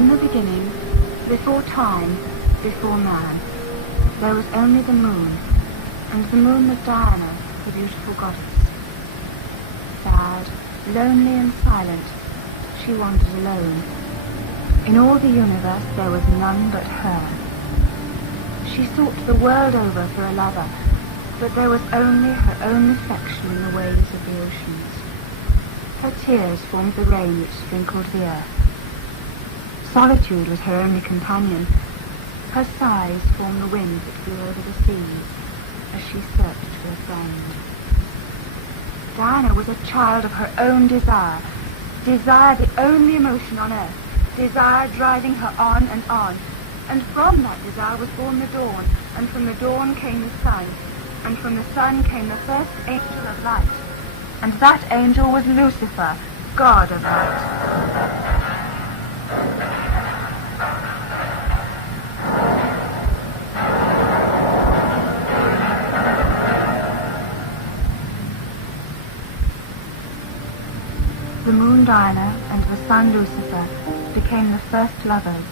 In the beginning, before time, before man, there was only the moon, and the moon was Diana, the beautiful goddess. Sad, lonely and silent, she wandered alone. In all the universe there was none but her. She sought the world over for a lover, but there was only her own reflection in the waves of the oceans. Her tears formed the rain which sprinkled the earth. Solitude was her only companion. Her sighs formed the wind that blew over the seas as she searched for a friend. Diana was a child of her own desire, desire the only emotion on earth, desire driving her on, and from that desire was born the dawn, and from the dawn came the sun, and from the sun came the first angel of light, and that angel was Lucifer, god of light. The moon Diana and the sun Lucifer became the first lovers,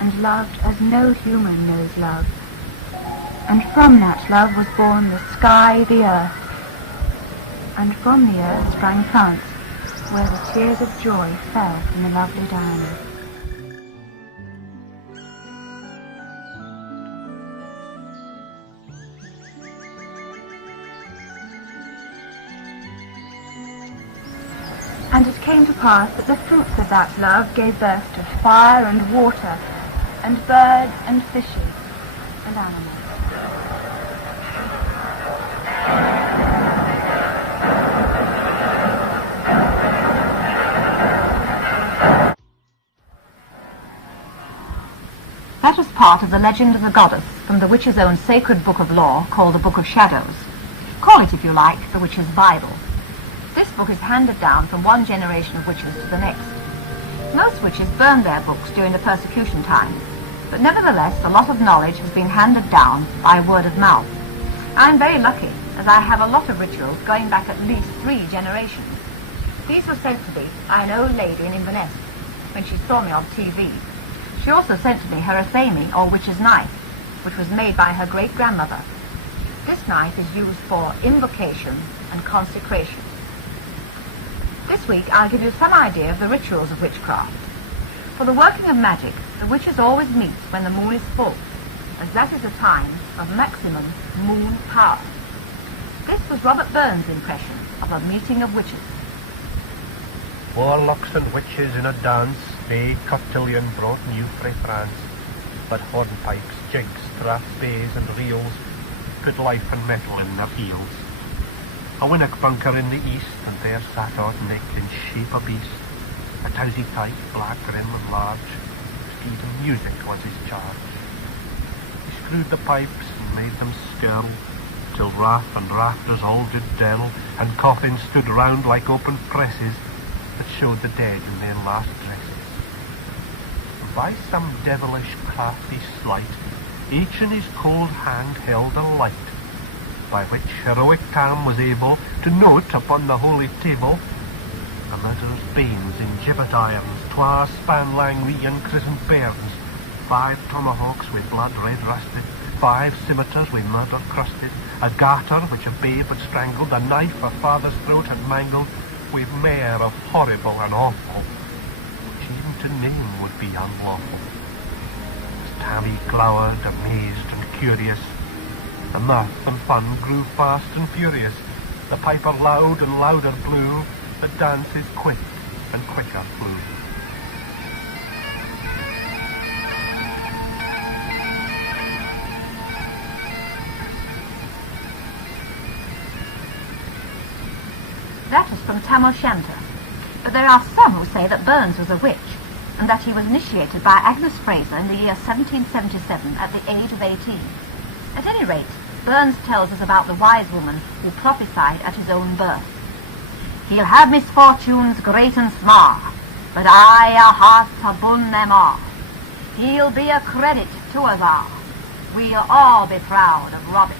and loved as no human knows love. And from that love was born the sky, the earth, and from the earth sprang plants, where the tears of joy fell from the lovely Diana. And it came to pass that the fruits of that love gave birth to fire and water, and birds and fishes and animals. That was part of the legend of the goddess from the witch's own sacred book of law called the Book of Shadows. Call it, if you like, the witch's Bible. This book is handed down from one generation of witches to the next. Most witches burned their books during the persecution times, but nevertheless a lot of knowledge has been handed down by word of mouth. I'm very lucky, as I have a lot of rituals going back at least 3 generations. These were sent to me by an old lady in Inverness when she saw me on TV. She also sent to me her Athame, or witch's knife, which was made by her great-grandmother. This knife is used for invocation and consecration. This week I'll give you some idea of the rituals of witchcraft. For the working of magic, the witches always meet when the moon is full, as that is a time of maximum moon power. This was Robert Burns' impression of a meeting of witches. Warlocks and witches in a dance, they cotillion brought new frae France, but hornpipes, jigs, strathspeys and reels put life and metal in their heels. A winnock bunker in the east, and there sat out Nick in shape a beast, a towsy tight, black, grim and large, whose deed of music was his charge. He screwed the pipes and made them skirl, till wrath and rafters all did dirl, and coffins stood round like open presses that showed the dead in their last dresses. And by some devilish crafty sleight, each in his cold hand held a light, by which heroic Tam was able to note upon the holy table a murderer's banes in gibbet irons, 'twas span lang wi' unchrist'ned bairns, 5 tomahawks with blood red rusted, 5 scimitars with murder crusted, a garter which a babe had strangled, a knife a father's throat had mangled, with mair of horrible and awful, which even to name would be unlawful. As Tammy glowered, amazed and curious, the mirth and fun grew fast and furious. The piper loud and louder blew, the dances quick and quicker flew. That was from Tam O'Shanter, but there are some who say that Burns was a witch, and that he was initiated by Agnes Fraser in the year 1777 at the age of 18. At any rate, Burns tells us about the wise woman who prophesied at his own birth. He'll have misfortunes great and small, but I a heart abune them all. He'll be a credit to us all. We'll all be proud of Robbie.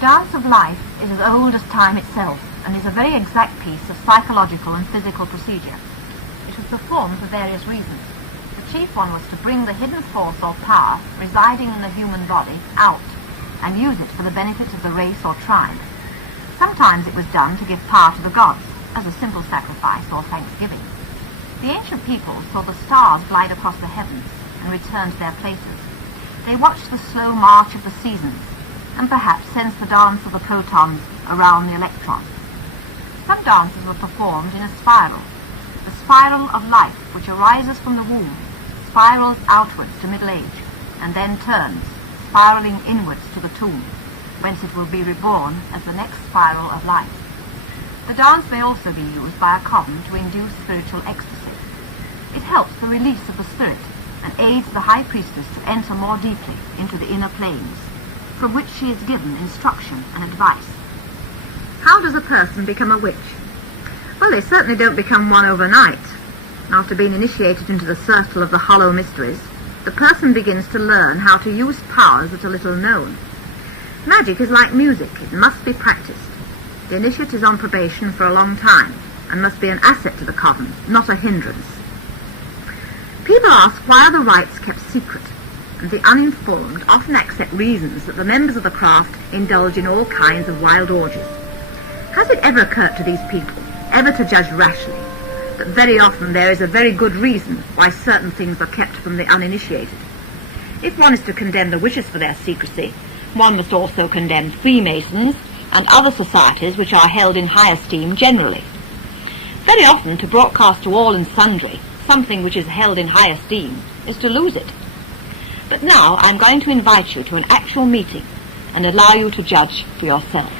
dance of life is as old as time itself, and is a very exact piece of psychological and physical procedure. It was performed for various reasons. The chief one was to bring the hidden force or power residing in the human body out, and use it for the benefit of the race or tribe. Sometimes it was done to give power to the gods, as a simple sacrifice or thanksgiving. The ancient peoples saw the stars glide across the heavens and return to their places. They watched the slow march of the seasons, and perhaps sensed the dance of the protons around the electrons. Some dances were performed in a spiral. The spiral of life, which arises from the womb, spirals outwards to middle age, and then turns, spiraling inwards to the tomb, whence it will be reborn as the next spiral of life. The dance may also be used by a coven to induce spiritual ecstasy. It helps the release of the spirit and aids the high priestess to enter more deeply into the inner planes, from which she is given instruction and advice. How does a person become a witch? Well, they certainly don't become one overnight. After being initiated into the circle of the hollow mysteries, the person begins to learn how to use powers that are little known. Magic is like music, it must be practiced. The initiate is on probation for a long time, and must be an asset to the coven, not a hindrance. People ask why are the rites kept secret, and the uninformed often accept reasons that the members of the craft indulge in all kinds of wild orgies. Has it ever occurred to these people, ever to judge rashly, that very often there is a very good reason why certain things are kept from the uninitiated? If one is to condemn the witches for their secrecy, one must also condemn Freemasons and other societies which are held in high esteem generally. Very often to broadcast to all and sundry something which is held in high esteem is to lose it. But now I'm going to invite you to an actual meeting and allow you to judge for yourselves.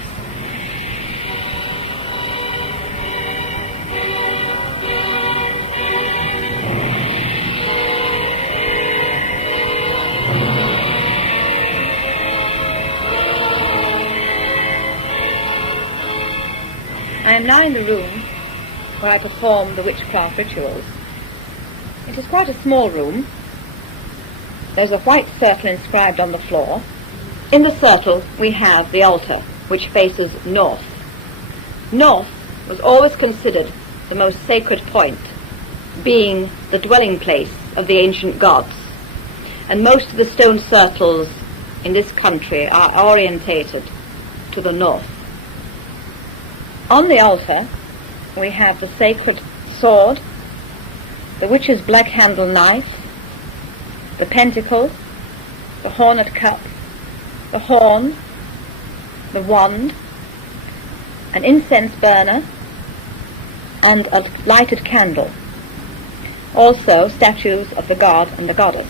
I am now in the room where I perform the witchcraft rituals. It is quite a small room. There's a white circle inscribed on the floor. In the circle we have the altar, which faces north. North was always considered the most sacred point, being the dwelling place of the ancient gods, and most of the stone circles in this country are orientated to the north. On the altar we have the sacred sword, the witch's black-handled knife, the pentacle, the hornet cup, the horn, the wand, an incense burner, and a lighted candle. Also statues of the god and the goddess.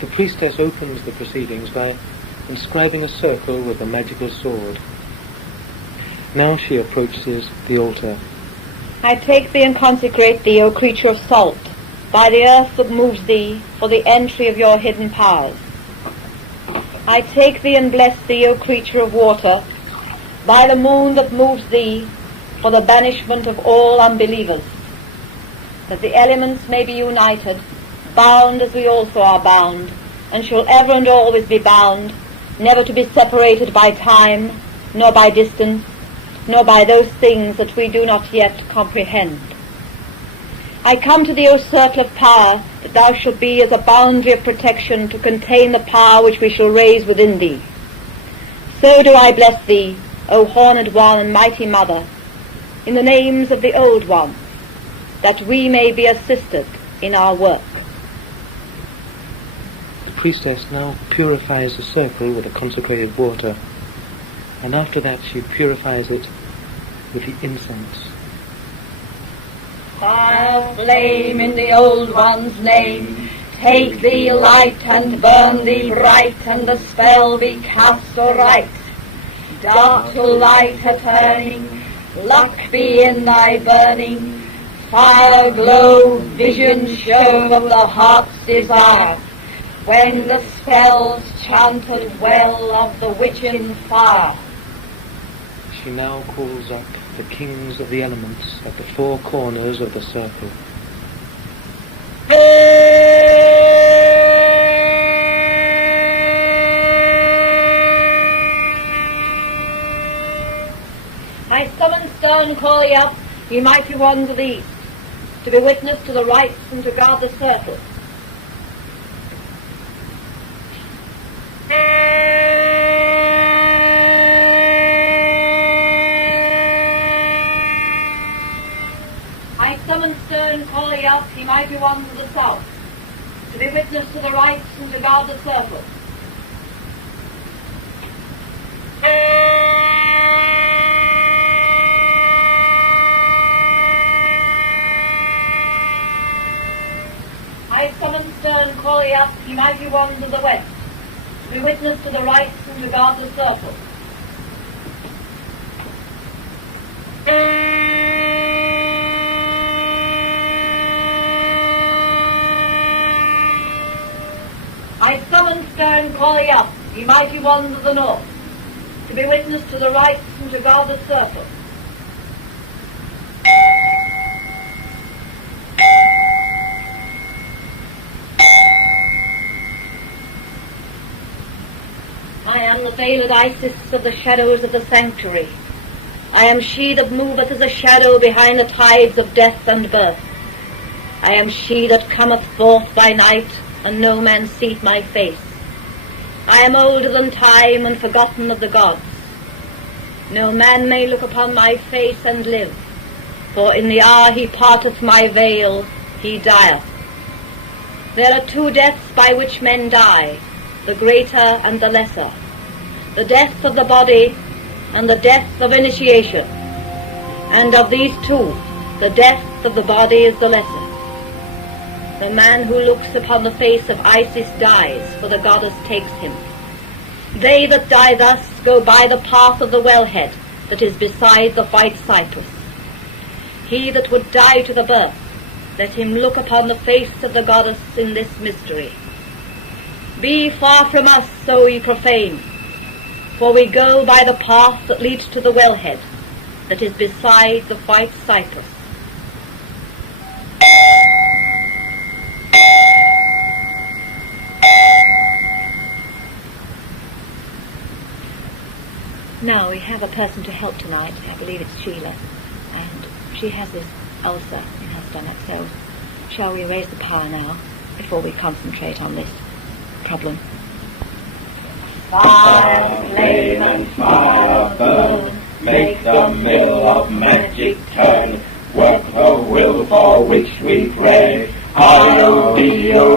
The priestess opens the proceedings by inscribing a circle with a magical sword. Now she approaches the altar. I take thee and consecrate thee, O creature of salt, by the earth that moves thee, for the entry of your hidden powers. I take thee and bless thee, O creature of water, by the moon that moves thee, for the banishment of all unbelievers, that the elements may be united, bound as we also are bound, and shall ever and always be bound, never to be separated by time, nor by distance, nor by those things that we do not yet comprehend. I come to thee, O circle of power, that thou shalt be as a boundary of protection to contain the power which we shall raise within thee. So do I bless thee, O horned one and mighty mother, in the names of the old ones, that we may be assisted in our work. The priestess now purifies the circle with the consecrated water, and after that she purifies it with the incense. Fire flame in the old one's name, take thee light and burn thee bright, and the spell be cast aright. Dark to light a turning, luck be in thy burning, fire glow, vision show of the heart's desire, when the spell's chanted well of the witching fire. She now calls up the kings of the elements at the four corners of the circle. I summon stern call ye up, ye mighty ones of the east, to be witness to the rites and to guard the circle. I summon stern call ye up, ye mighty ones of the south, to be witness to the rites and to guard the circle. I summon stern call ye up, ye mighty ones of the west, to be witness to the rites and to guard the circle. I summon stern call ye up, ye mighty ones of the north, to be witness to the rites and to guard the circle. I am the veiled Isis of the shadows of the sanctuary. I am she that moveth as a shadow behind the tides of death and birth. I am she that cometh forth by night, and no man seeth my face. I am older than time and forgotten of the gods. No man may look upon my face and live, for in the hour he parteth my veil, he dieth. There are two deaths by which men die, the greater and the lesser, the death of the body and the death of initiation. And of these two, the death of the body is the lesser. The man who looks upon the face of Isis dies, for the goddess takes him. They that die thus go by the path of the wellhead that is beside the white cypress. He that would die to the birth, let him look upon the face of the goddess in this mystery. Be far from us, O ye profane, for we go by the path that leads to the wellhead that is beside the white cypress. Now we have a person to help tonight. I believe it's Sheila, and she has this ulcer in her stomach, so shall we raise the power now before we concentrate on this problem? Fire, flame and fire burn, make the mill of magic turn, work the will for which we pray. I-O-D-O-I-A,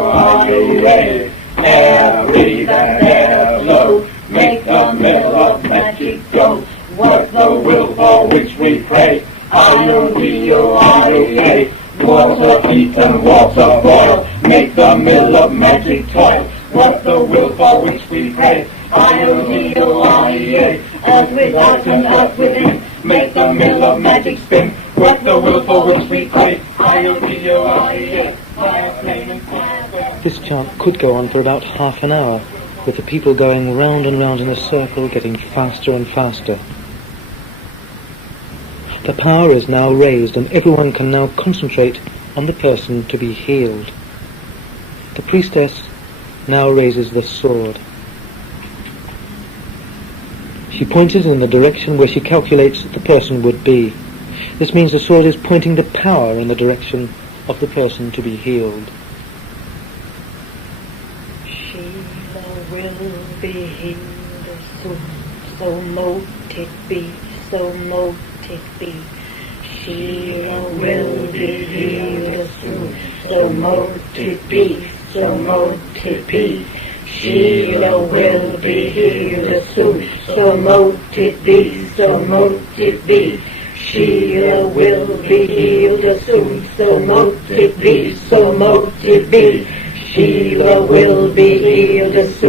air breathe and air blow, make the mill of magic go, work the will for which we pray. I-O-D-O-I-A, water heat and water boil, make the mill of magic toil, work the will for which we pray. I-O-D-O-I-A, earth without and earth within, make the mill of magic spin, work the will for which we pray. I-O-D-O-I-A, fire, flame and fire burn. This chant could go on for about half an hour, with the people going round and round in a circle, getting faster and faster. The power is now raised, and everyone can now concentrate on the person to be healed. The priestess now raises the sword. She points it in the direction where she calculates the person would be. This means the sword is pointing the power in the direction of the person to be healed. Sheila will be healed soon, so mote it be, so mote it be. Sheila will be healed soon, so mote it be, so mote it be. Sheila will be healed soon, so mote it be, so mote it be. Sheila will be healed soon, so mote it be, so mote it be. Sheila will be healed soon.